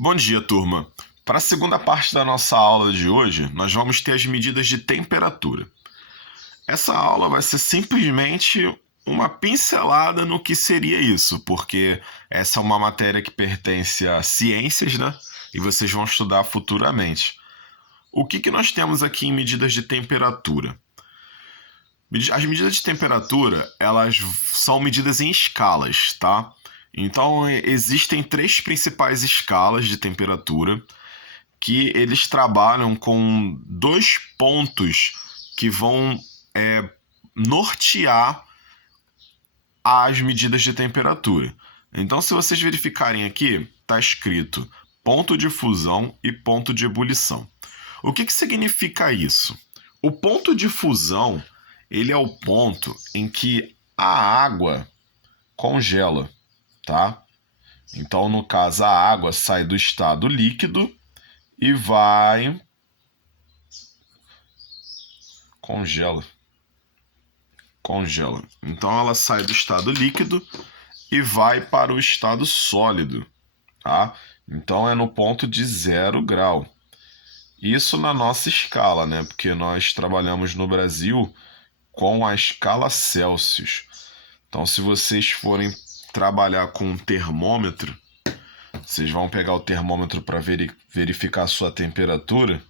Bom dia, turma. Para a segunda parte da nossa aula de hoje, nós vamos ter as medidas de temperatura. Essa aula vai ser simplesmente uma pincelada no que seria isso, porque essa é uma matéria que pertence a ciências, né? E vocês vão estudar futuramente. O que nós temos aqui em medidas de temperatura? As medidas de temperatura, elas são medidas em escalas, tá? Então, existem três principais escalas de temperatura que eles trabalham com dois pontos que vão nortear as medidas de temperatura. Então, se vocês verificarem aqui, está escrito ponto de fusão e ponto de ebulição. O que significa isso? O ponto de fusão, ele é o ponto em que a água congela, tá? Então, no caso, a água sai do estado líquido e vai... Congela. Então, ela sai do estado líquido e vai para o estado sólido, tá? Então, é no ponto de 0 grau. Isso na nossa escala, né? Porque nós trabalhamos no Brasil com a escala Celsius. Então, se vocês forem trabalhar com um termômetro, vocês vão pegar o termômetro para verificar a sua temperatura.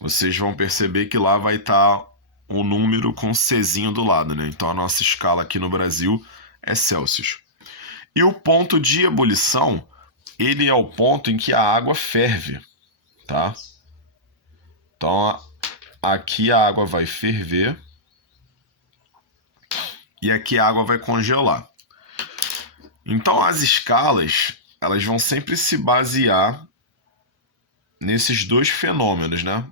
Vocês vão perceber que lá vai estar um número com um Czinho do lado, né? Então, a nossa escala aqui no Brasil é Celsius. E o ponto de ebulição, ele é o ponto em que a água ferve, tá? Então, aqui a água vai ferver e aqui a água vai congelar. Então, as escalas, elas vão sempre se basear nesses dois fenômenos, né,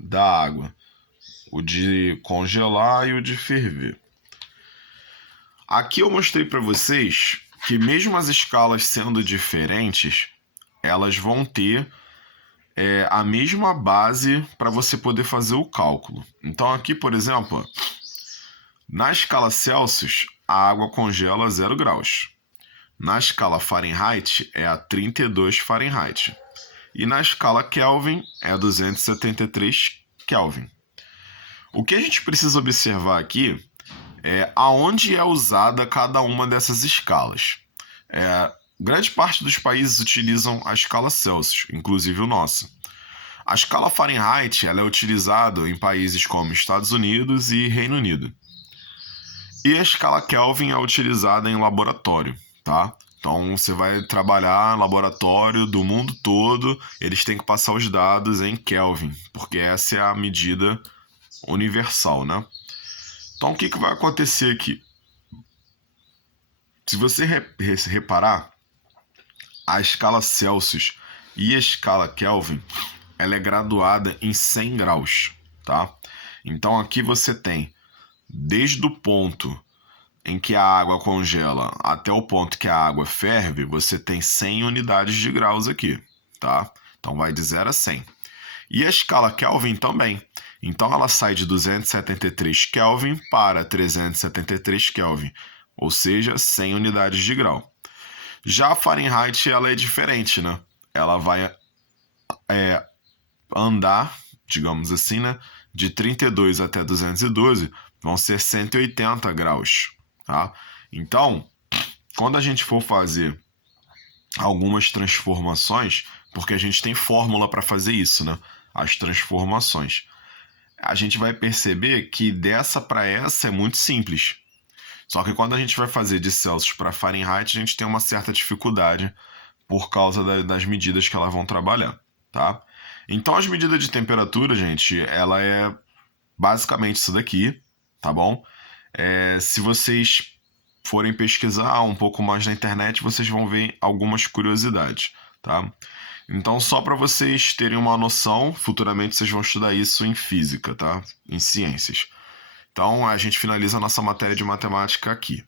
da água. O de congelar e o de ferver. Aqui eu mostrei para vocês que mesmo as escalas sendo diferentes, elas vão ter a mesma base para você poder fazer o cálculo. Então aqui, por exemplo, na escala Celsius, a água congela a 0 graus. Na escala Fahrenheit, é a 32 Fahrenheit. E na escala Kelvin, é 273 Kelvin. O que a gente precisa observar aqui é aonde é usada cada uma dessas escalas. Grande parte dos países utilizam a escala Celsius, inclusive o nosso. A escala Fahrenheit ela é utilizada em países como Estados Unidos e Reino Unido. E a escala Kelvin é utilizada em laboratório, tá? Então você vai trabalhar em laboratório do mundo todo, eles têm que passar os dados em Kelvin, porque essa é a medida universal, né? Então o que vai acontecer aqui? Se você reparar, a escala Celsius e a escala Kelvin, ela é graduada em 100 graus, tá? Então aqui você tem desde o ponto em que a água congela até o ponto que a água ferve, você tem 100 unidades de graus aqui, tá? Então vai de 0 a 100. E a escala Kelvin também. Então ela sai de 273 Kelvin para 373 Kelvin, ou seja, 100 unidades de grau. Já a Fahrenheit ela é diferente, né? Ela vai andar, digamos assim, né? De 32 até 212 vão ser 180 graus, tá? Então, quando a gente for fazer algumas transformações, porque a gente tem fórmula para fazer isso, né? As transformações. A gente vai perceber que dessa para essa é muito simples. Só que quando a gente vai fazer de Celsius para Fahrenheit, a gente tem uma certa dificuldade por causa das medidas que elas vão trabalhar, tá? Então, as medidas de temperatura, gente, ela é basicamente isso daqui, tá bom? Se vocês forem pesquisar um pouco mais na internet, vocês vão ver algumas curiosidades, tá? Então, só para vocês terem uma noção, futuramente vocês vão estudar isso em física, tá? Em ciências. Então, a gente finaliza a nossa matéria de matemática aqui.